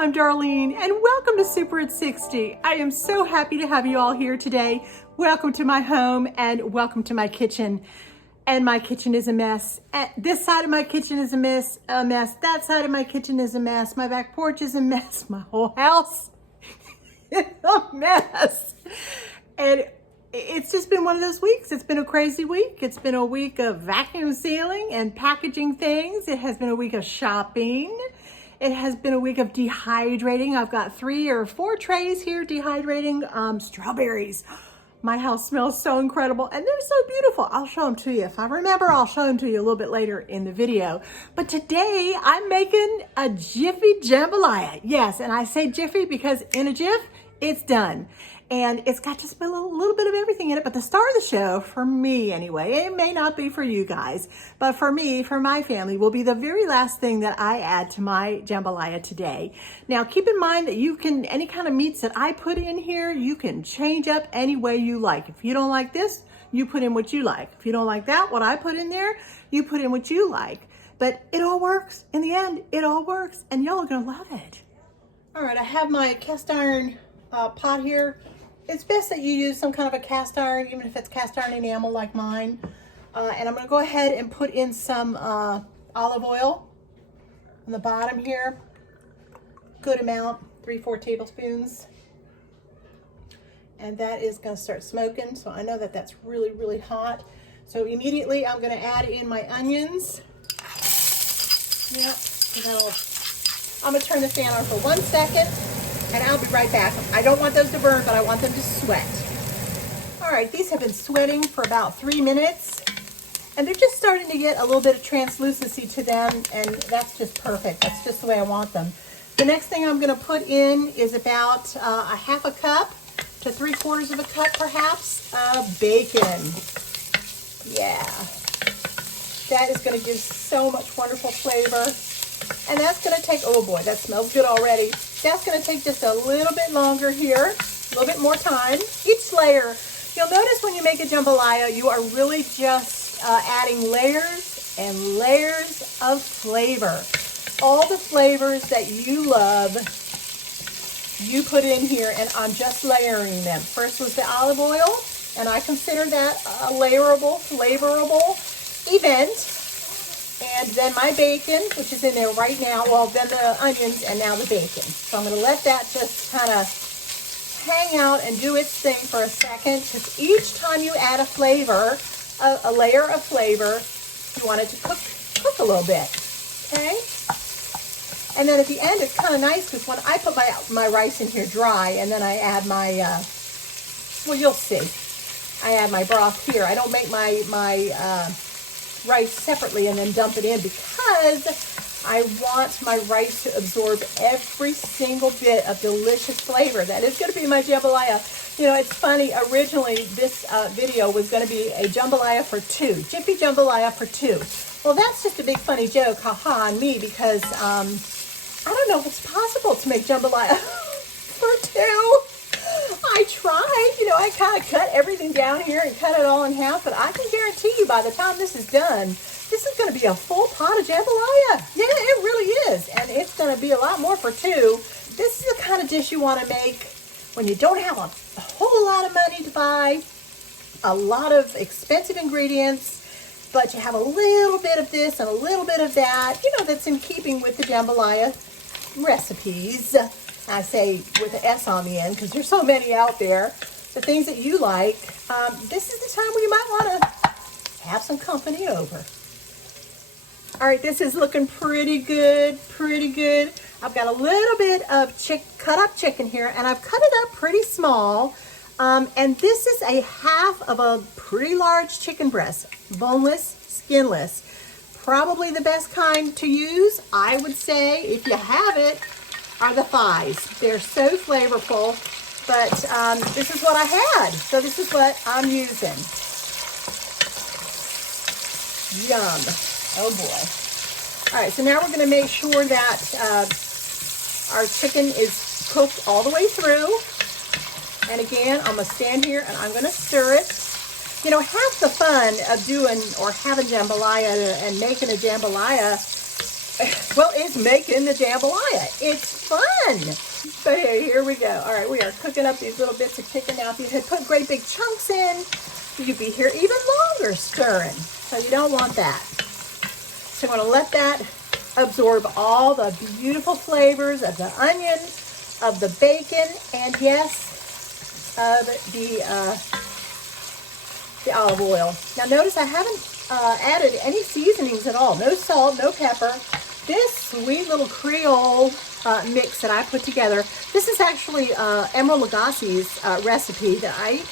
I'm Darlene and welcome to Super at 60. I am so happy to have you all here today. Welcome to my home and welcome to my kitchen. And my kitchen is a mess. This side of my kitchen is a mess. That side of my kitchen is a mess. My back porch is a mess. My whole house is a mess. And it's just been one of those weeks. It's been a crazy week. It's been a week of vacuum sealing and packaging things. It has been a week of shopping. It has been a week of dehydrating. I've got 3 or 4 trays here dehydrating strawberries. My house smells so incredible and they're so beautiful. I'll show them to you. If I remember, I'll show them to you a little bit later in the video. But today I'm making a Jiffy Jambalaya. Yes, and I say Jiffy because in a jiff, it's done. And it's got just a little bit of everything in it. But the star of the show, for me anyway, it may not be for you guys, but for me, for my family, will be the very last thing that I add to my jambalaya today. Now, keep in mind that you can, any kind of meats that I put in here, you can change up any way you like. If you don't like this, you put in what you like. If you don't like that, what I put in there, you put in what you like. But it all works. In the end, it all works. And y'all are going to love it. All right, I have my cast iron pot here. It's best that you use some kind of a cast iron, even if it's cast iron enamel like mine. And I'm going to go ahead and put in some olive oil on the bottom here. Good amount, 3-4 tablespoons. And that is going to start smoking, so I know that that's really, really hot. So immediately I'm going to add in my onions. Yep, I'm going to turn the fan on for 1 second. And I'll be right back. I don't want those to burn, but I want them to sweat. All right, these have been sweating for about 3 minutes. And they're just starting to get a little bit of translucency to them, and that's just perfect. That's just the way I want them. The next thing I'm gonna put in is about a half a cup to 3/4 of a cup, perhaps, of bacon. Yeah. That is gonna give so much wonderful flavor. And that's gonna take, oh boy, that smells good already. That's going to take just a little bit longer here, a little bit more time. Each layer, you'll notice when you make a jambalaya, you are really just adding layers and layers of flavor. All the flavors that you love, you put in here, and I'm just layering them. First was the olive oil, and I consider that a layerable, flavorable event. And then my bacon, which is in there right now, well, then the onions, and now the bacon. So I'm going to let that just kind of hang out and do its thing for a second, because each time you add a flavor, a layer of flavor, you want it to cook a little bit, okay? And then at the end, it's kind of nice, because when I put my rice in here dry, and then I add my, well, you'll see. I add my broth here. I don't make my rice separately and then dump it in, because I want my rice to absorb every single bit of delicious flavor that is going to be my jambalaya. You know, it's funny, originally this video was going to be a jambalaya for 2, Jiffy Jambalaya for 2. Well, that's just a big funny joke, haha, on me, because I don't know if it's possible to make jambalaya for 2. I tried, you know, I kind of cut everything down here and cut it all in half, but I can guarantee you by the time this is done, this is going to be a full pot of jambalaya. Yeah, it really is. And it's going to be a lot more for 2. This is the kind of dish you want to make when you don't have a whole lot of money to buy, a lot of expensive ingredients, but you have a little bit of this and a little bit of that, you know, that's in keeping with the jambalaya recipes. I say with an S on the end, because there's so many out there. The things that you like, this is the time where you might want to have some company over. All right, this is looking pretty good, pretty good. I've got a little bit of cut up chicken here, and I've cut it up pretty small. And this is a half of a pretty large chicken breast, boneless, skinless. Probably the best kind to use, I would say, if you have it, are the thighs. They're so flavorful, but this is what I had, so this is what I'm using. Yum. Oh boy. All right, so now we're going to make sure that our chicken is cooked all the way through. And again, I'm going to stand here and I'm going to stir it. You know, half the fun of doing or having jambalaya and making a jambalaya well, it's making the jambalaya. It's fun. So here we go. All right, we are cooking up these little bits of chicken. Now, if you had put great big chunks in, you'd be here even longer stirring. So you don't want that. So I'm going to let that absorb all the beautiful flavors of the onion, of the bacon, and yes, of the olive oil. Now notice I haven't added any seasonings at all. No salt, no pepper. This sweet little Creole mix that I put together, this is actually Emerald Lagasse's recipe that I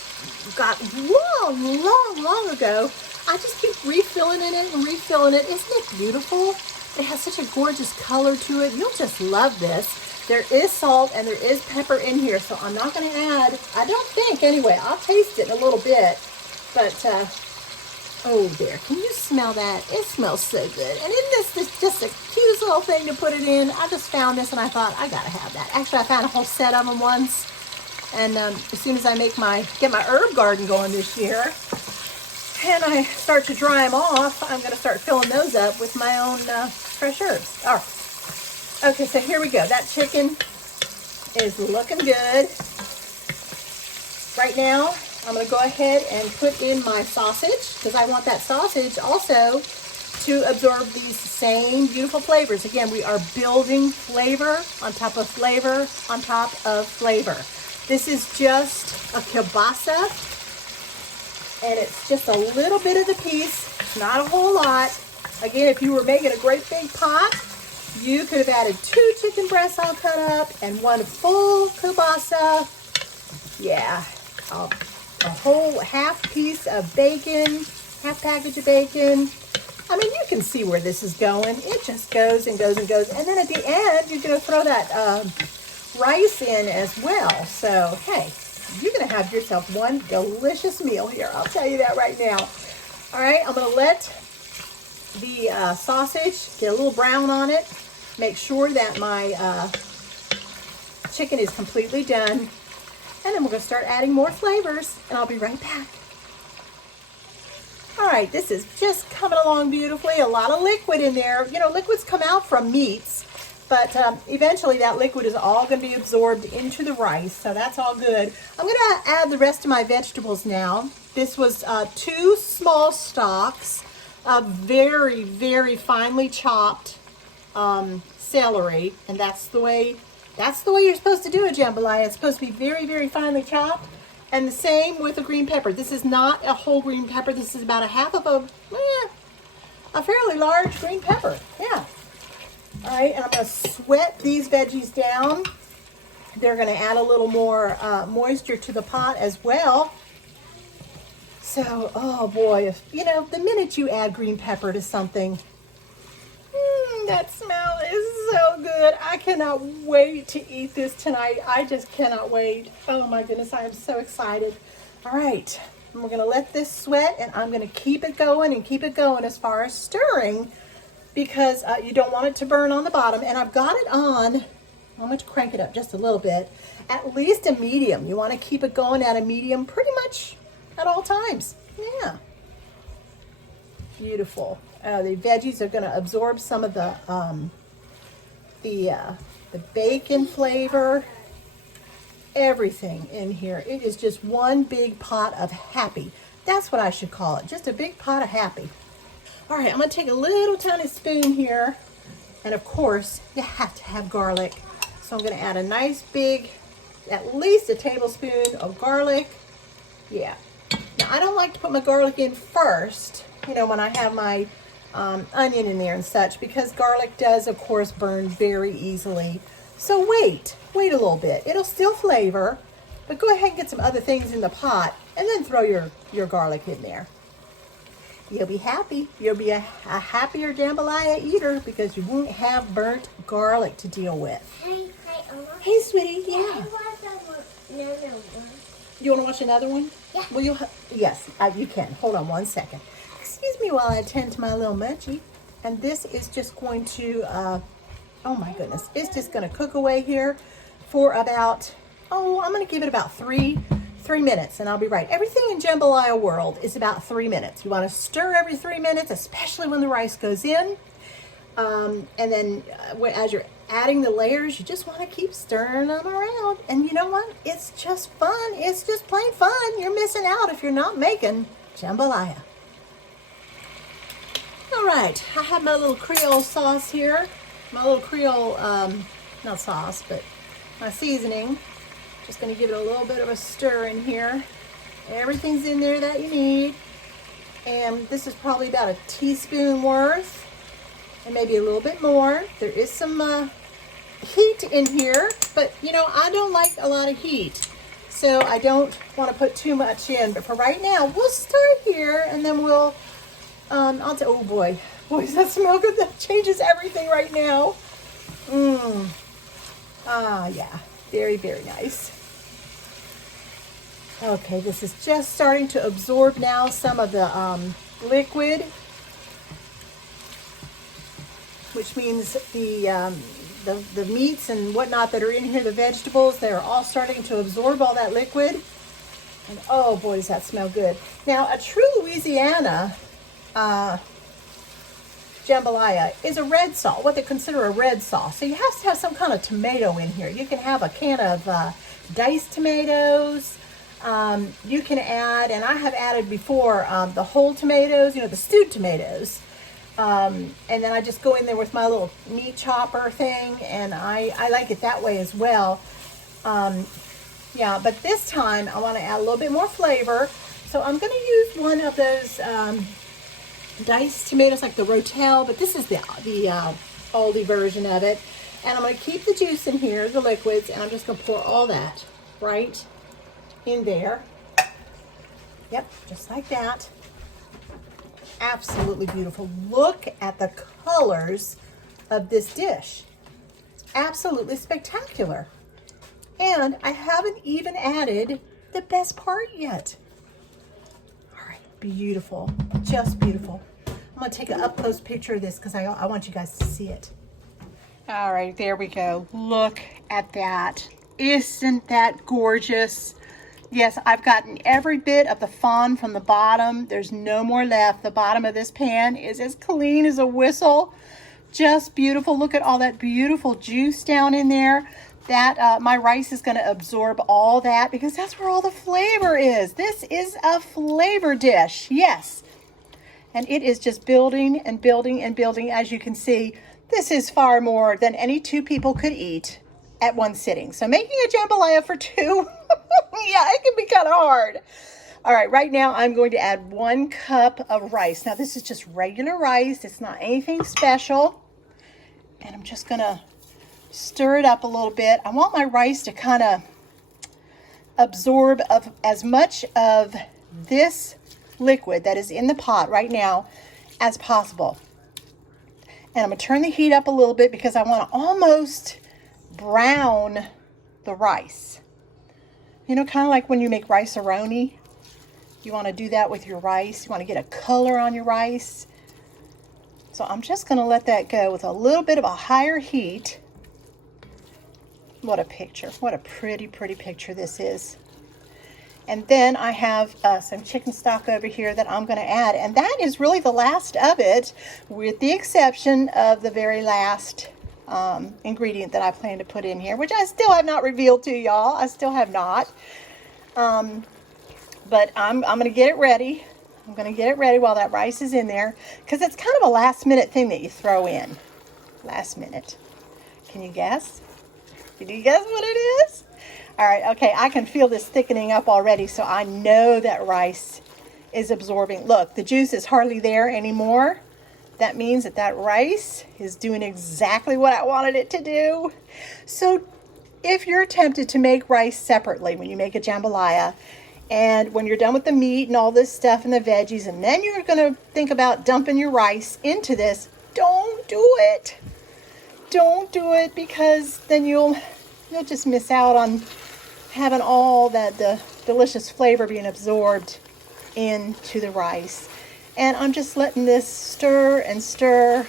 got long ago. I just keep refilling it and refilling it. Isn't it beautiful? It has such a gorgeous color to it. You'll just love this. There is salt and there is pepper in here, so I'm not going to add, I don't think anyway. I'll taste it in a little bit. But, oh there, can you smell that? It smells so good. And isn't this just the cutest little thing to put it in? I just found this and I thought, I gotta have that. Actually, I found a whole set of them once. And as soon as I get my herb garden going this year, and I start to dry them off, I'm gonna start filling those up with my own fresh herbs. All right. Okay, so here we go. That chicken is looking good. Right now, I'm going to go ahead and put in my sausage because I want that sausage also to absorb these same beautiful flavors. Again, we are building flavor on top of flavor on top of flavor. This is just a kielbasa, and it's just a little bit of the piece, not a whole lot. Again, if you were making a great big pot, you could have added 2 chicken breasts all cut up and 1 full kielbasa. Yeah, a whole half piece of bacon, half package of bacon. I mean, you can see where this is going. It just goes and goes and goes. And then at the end, you're going to throw that rice in as well. So, hey, you're going to have yourself one delicious meal here. I'll tell you that right now. All right, I'm going to let the sausage get a little brown on it. Make sure that my chicken is completely done. And then we're going to start adding more flavors, and I'll be right back. All right, this is just coming along beautifully. A lot of liquid in there. You know, liquids come out from meats, but eventually that liquid is all going to be absorbed into the rice, so that's all good. I'm going to add the rest of my vegetables now. This was 2 small stalks of very, very finely chopped celery, and that's the way you're supposed to do a jambalaya. It's supposed to be very, very finely chopped. And the same with a green pepper. This is not a whole green pepper. This is about a half of a fairly large green pepper. Yeah. All right, and I'm going to sweat these veggies down. They're going to add a little more moisture to the pot as well. So, oh boy, you know, the minute you add green pepper to something, that smell is so good. I cannot wait to eat this tonight. I just cannot wait. Oh my goodness, I am so excited. All right, and we're going to let this sweat, and I'm going to keep it going and keep it going as far as stirring, because you don't want it to burn on the bottom. And I've got it on, I'm going to crank it up just a little bit, at least a medium. You want to keep it going at a medium pretty much at all times. Yeah. Beautiful. The veggies are going to absorb some of the bacon flavor, everything in here. It is just one big pot of happy. That's what I should call it, just a big pot of happy. All right, I'm going to take a little tiny spoon here, and of course, you have to have garlic. So I'm going to add a nice big, at least a tablespoon of garlic. Yeah. Now, I don't like to put my garlic in first, you know, when I have my onion in there and such, because garlic does, of course, burn very easily. So wait a little bit. It'll still flavor, but go ahead and get some other things in the pot, and then throw your garlic in there. You'll be happy. You'll be a happier jambalaya eater because you won't have burnt garlic to deal with. Hey, sweetie. Yeah. You want to watch another one? Yeah. Well, yes, you can. Hold on one second. Excuse me while I attend to my little munchie. And this is just going to, oh my goodness, it's just going to cook away here for about, I'm going to give it about three minutes, and I'll be right. Everything in jambalaya world is about 3 minutes. You want to stir every 3 minutes, especially when the rice goes in. And then as you're adding the layers, you just want to keep stirring them around. And you know what? It's just fun. It's just plain fun. You're missing out if you're not making jambalaya. All right, I have my little Creole sauce here. My little Creole, not sauce, but my seasoning. Just going to give it a little bit of a stir in here. Everything's in there that you need. And this is probably about a teaspoon worth, and maybe a little bit more. There is some heat in here, but you know, I don't like a lot of heat, so I don't want to put too much in. But for right now, we'll start here, and then we'll, oh boy, does that smell good? That changes everything right now. Yeah, very, very nice. Okay, this is just starting to absorb now some of the liquid, which means the meats and whatnot that are in here, the vegetables, they're all starting to absorb all that liquid. And oh boy, does that smell good. Now, a true Louisiana jambalaya is a red sauce, what they consider a red sauce. So you have to have some kind of tomato in here. You can have a can of diced tomatoes. You can add, and I have added before, the whole tomatoes, you know, the stewed tomatoes. And then I just go in there with my little meat chopper thing, and I like it that way as well. Yeah, but this time I want to add a little bit more flavor. So I'm going to use one of those diced tomatoes, like the rotel, but this is the oldie version of it. And I'm going to keep the juice in here, the liquids, and I'm just going to pour all that right in there. Yep, just like that. Absolutely beautiful. Look at the colors of this dish. It's absolutely spectacular. And I haven't even added the best part yet. All right, beautiful, just beautiful. I'm gonna take an up close picture of this because I want you guys to see it. All right, there we go. Look at that. Isn't that gorgeous? Yes, I've gotten every bit of the fond from the bottom. There's no more left. The bottom of this pan is as clean as a whistle. Just beautiful. Look at all that beautiful juice down in there. That my rice is going to absorb all that because that's where all the flavor is. This is a flavor dish. Yes. And it is just building and building and building. As you can see, this is far more than any two people could eat at one sitting. So making a jambalaya for two, yeah, it can be kind of hard. All right, right now I'm going to add 1 cup of rice. Now this is just regular rice. It's not anything special. And I'm just gonna stir it up a little bit. I want my rice to kind of absorb as much of this liquid that is in the pot right now as possible. And I'm gonna turn the heat up a little bit because I want to almost brown the rice. You know, kind of like when you make rice-a-roni. You want to do that with your rice. You want to get a color on your rice. So I'm just going to let that go with a little bit of a higher heat. What a picture. What a pretty, pretty picture this is. And then I have some chicken stock over here that I'm going to add. And that is really the last of it, with the exception of the very last ingredient that I plan to put in here, which I still have not revealed to y'all. I still have not. But I'm going to get it ready. I'm going to get it ready while that rice is in there, because it's kind of a last minute thing that you throw in. Last minute. Can you guess? Can you guess what it is? All right, okay, I can feel this thickening up already, so I know that rice is absorbing. Look, the juice is hardly there anymore. That means that that rice is doing exactly what I wanted it to do. So if you're tempted to make rice separately when you make a jambalaya, and when you're done with the meat and all this stuff and the veggies, and then you're going to think about dumping your rice into this, don't do it. Don't do it, because then you'll just miss out on having all the delicious flavor being absorbed into the rice. And I'm just letting this stir and stir.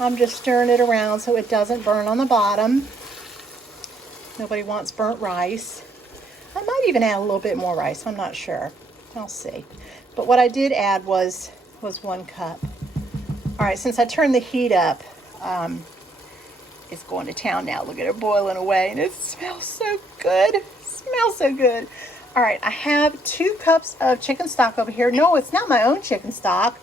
I'm just stirring it around so it doesn't burn on the bottom. Nobody wants burnt rice. I might even add a little bit more rice. I'm not sure. I'll see. But what I did add was 1 cup. All right, since I turned the heat up, it's going to town now. Look at it boiling away, and it smells so good. It smells so good. All right, I have 2 cups of chicken stock over here. No, it's not my own chicken stock,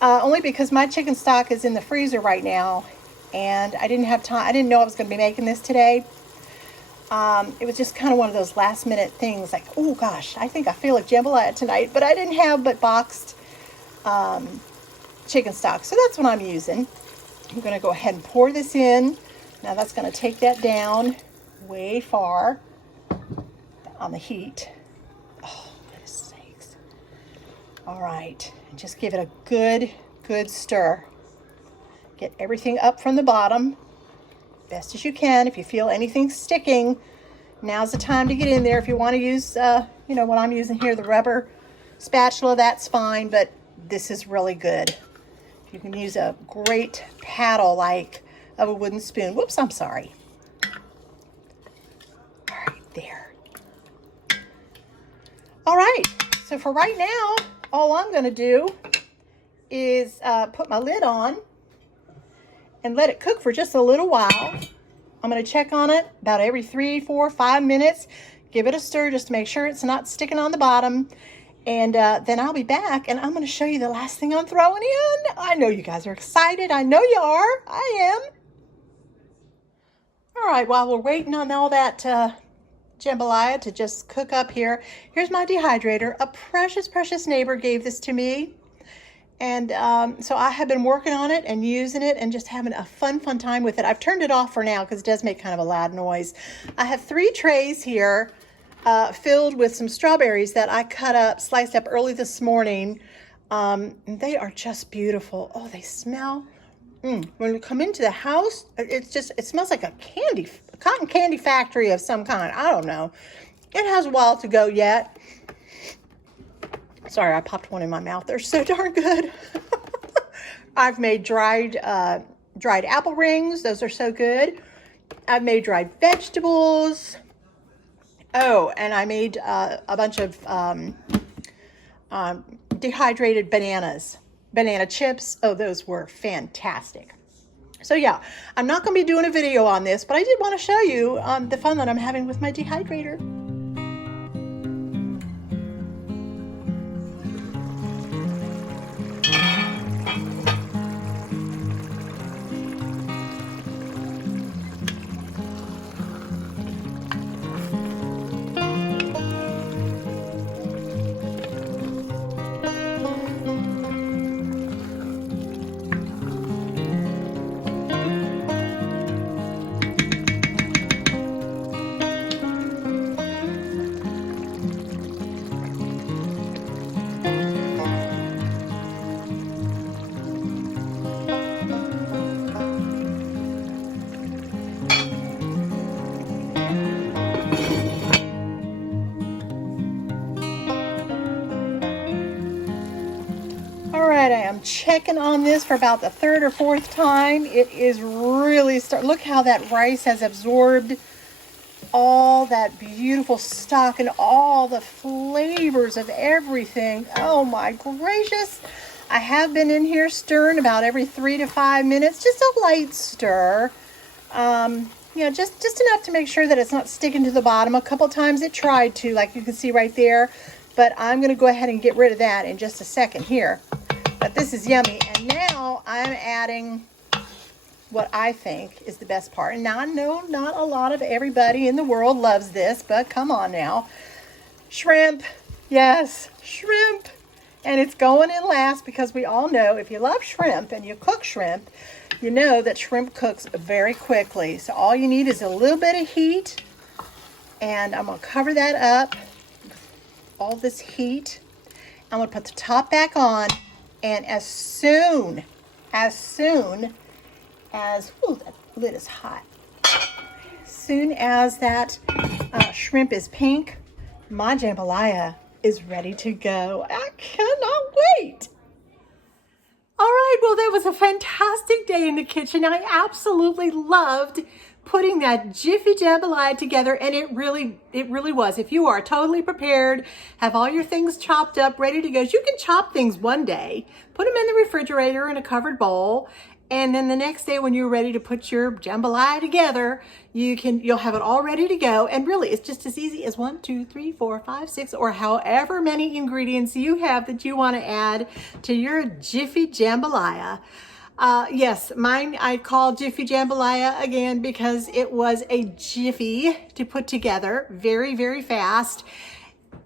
only because my chicken stock is in the freezer right now, and I didn't have time. I didn't know I was going to be making this today. It was just kind of one of those last minute things, like, oh gosh, I think I feel like jambalaya tonight, but I didn't have but boxed chicken stock, so that's what I'm using. I'm going to go ahead and pour this in. Now that's going to take that down way far on the heat. Oh, goodness sakes. All right, and just give it a good stir. Get everything up from the bottom best as you can. If you feel anything sticking, now's the time to get in there. If you want to use, you know, what I'm using here, the rubber spatula, that's fine, but this is really good. You can use a great paddle like of a wooden spoon. Whoops, I'm sorry. All right, there. All right, so for right now, all I'm going to do is put my lid on and let it cook for just a little while. I'm going to check on it about every 3, 4, 5 minutes. Give it a stir just to make sure it's not sticking on the bottom. And then I'll be back, and I'm going to show you the last thing I'm throwing in. I know you guys are excited. I know you are. I am. All right, while we're waiting on all that jambalaya to just cook up here, here's my dehydrator. A precious, precious neighbor gave this to me. And so I have been working on it and using it and just having a fun time with it. I've turned it off for now because it does make kind of a loud noise. I have 3 trays here filled with some strawberries that I cut up, sliced up early this morning. They are just beautiful. Oh, they smell. When you come into the house, it smells like a cotton candy factory of some kind. I don't know. It has a while to go yet. Sorry, I popped one in my mouth. They're so darn good. I've made dried apple rings. Those are so good. I've made dried vegetables. Oh, and I made a bunch of dehydrated bananas. Banana chips. Oh, those were fantastic. So yeah, I'm not going to be doing a video on this, but I did want to show you the fun that I'm having with my dehydrator. I am checking on this for about the 3rd or 4th time. It is really look how that rice has absorbed all that beautiful stock and all the flavors of everything. Oh my gracious. I have been in here stirring about every 3 to 5 minutes, just a light stir. You know, just enough to make sure that it's not sticking to the bottom. A couple times it tried to, like you can see right there, but I'm going to go ahead and get rid of that in just a second here. But this is yummy. And now I'm adding what I think is the best part. And now I know not a lot of everybody in the world loves this, but come on now. Shrimp. Yes, shrimp. And it's going in last because we all know if you love shrimp and you cook shrimp, you know that shrimp cooks very quickly. So all you need is a little bit of heat. And I'm going to cover that up with all this heat. I'm going to put the top back on. And as soon as, ooh, that lid is hot. As soon as that shrimp is pink, my jambalaya is ready to go. I cannot wait. All right, well, that was a fantastic day in the kitchen. I absolutely loved putting that Jiffy Jambalaya together, and it really was. If you are totally prepared, have all your things chopped up, ready to go, you can chop things one day, put them in the refrigerator in a covered bowl, and then the next day when you're ready to put your jambalaya together, you'll have it all ready to go. And really, it's just as easy as 1, 2, 3, 4, 5, 6, or however many ingredients you have that you want to add to your Jiffy Jambalaya. Yes, mine I call Jiffy Jambalaya again because it was a jiffy to put together, very, very fast.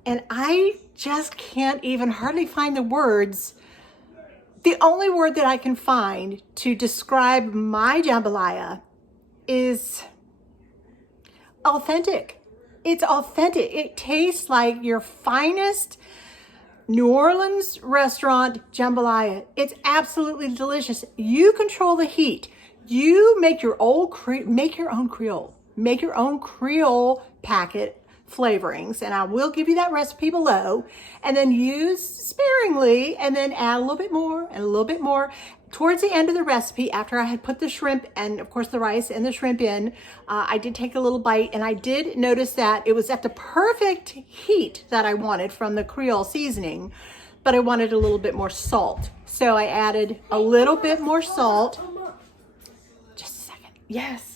And I just can't even hardly find the words. The only word that I can find to describe my jambalaya is authentic. It's authentic. It tastes like your finest New Orleans restaurant jambalaya. It's absolutely delicious. You control the heat. You make your own Creole. Make your own Creole packet flavorings, and I will give you that recipe below. And then use sparingly, and then add a little bit more and a little bit more. Towards the end of the recipe, after I had put the shrimp and of course the rice and the shrimp in, I did take a little bite, and I did notice that it was at the perfect heat that I wanted from the Creole seasoning, but I wanted a little bit more salt. So I added a little bit more salt. Just a second. Yes.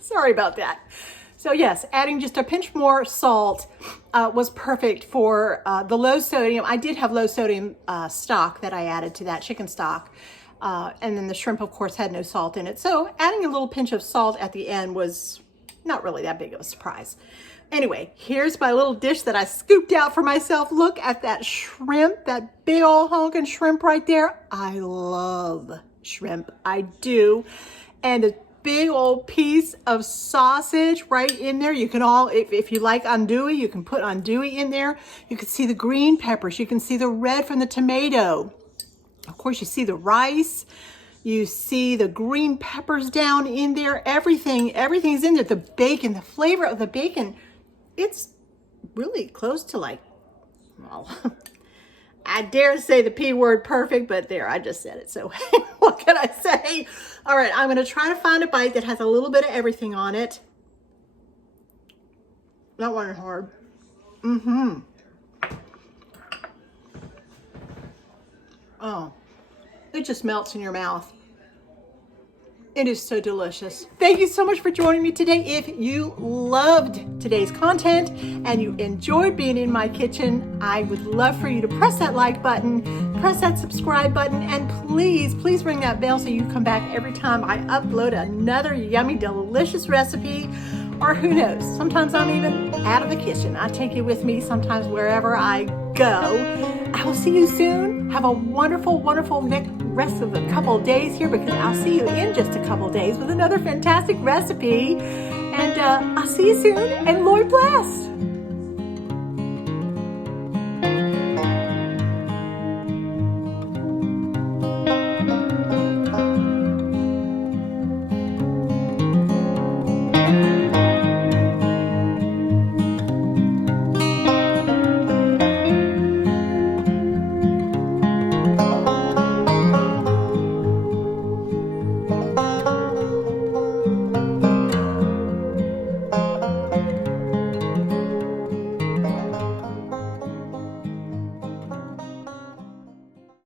Sorry about that. So yes, adding just a pinch more salt was perfect for the low sodium. I did have low sodium stock that I added to that chicken stock. And then the shrimp, of course, had no salt in it. So adding a little pinch of salt at the end was not really that big of a surprise. Anyway, here's my little dish that I scooped out for myself. Look at that shrimp, that big old honking shrimp right there. I love shrimp, I do. And the big old piece of sausage right in there. You can if you like andouille, you can put andouille in there. You can see the green peppers. You can see the red from the tomato. Of course, you see the rice. You see the green peppers down in there. Everything's in there. The bacon, the flavor of the bacon, it's really close to like, well, I dare say the P word perfect, but there, I just said it. So what can I say? All right, I'm going to try to find a bite that has a little bit of everything on it. That one is hard. Oh, it just melts in your mouth. It is so delicious. Thank you so much for joining me today. If you loved today's content and you enjoyed being in my kitchen, I would love for you to press that like button, press that subscribe button, and please ring that bell so you come back every time I upload another yummy, delicious recipe. Or who knows, sometimes I'm even out of the kitchen. I take you with me sometimes wherever I go. I will see you soon. Have a wonderful, wonderful rest of a couple of days here, because I'll see you in just a couple of days with another fantastic recipe. And I'll see you soon, and Lord bless.